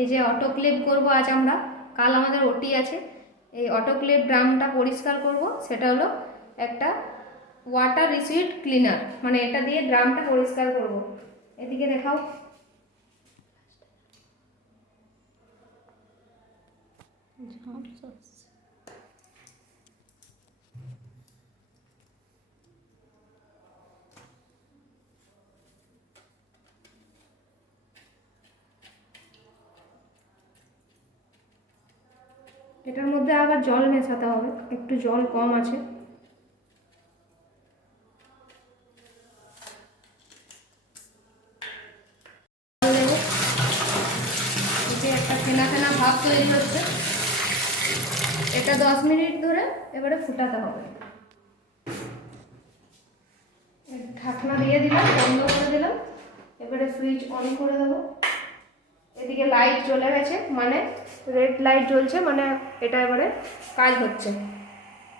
এই যে অটোক্লেভ করব আজ আমরা, কাল আমাদের ওটি আছে। এই অটোক্লেভ ড্রামটা পরিষ্কার করব, সেটা হলো একটা ওয়াটার রিসিট ক্লিনার, মানে এটা দিয়ে ড্রামটা পরিষ্কার করব। এদিকে দেখাও। এটার মধ্যে আবার জল মেশাতে হবে, একটু জল কম আছে। একটা ফেনা ফেনা ভাব তৈরি হচ্ছে, এটা 10 মিনিট ধরে এবারে ফুটাতে হবে। ঢাকনা দিয়ে দিলাম, বন্ধ করে দিলাম, এবারে সুইচ অন করে দেবো। এদিকে লাইট জ্বলে গেছে, মানে রেড লাইট জ্বলছে, মানে এটা এবারে কাজ হচ্ছে।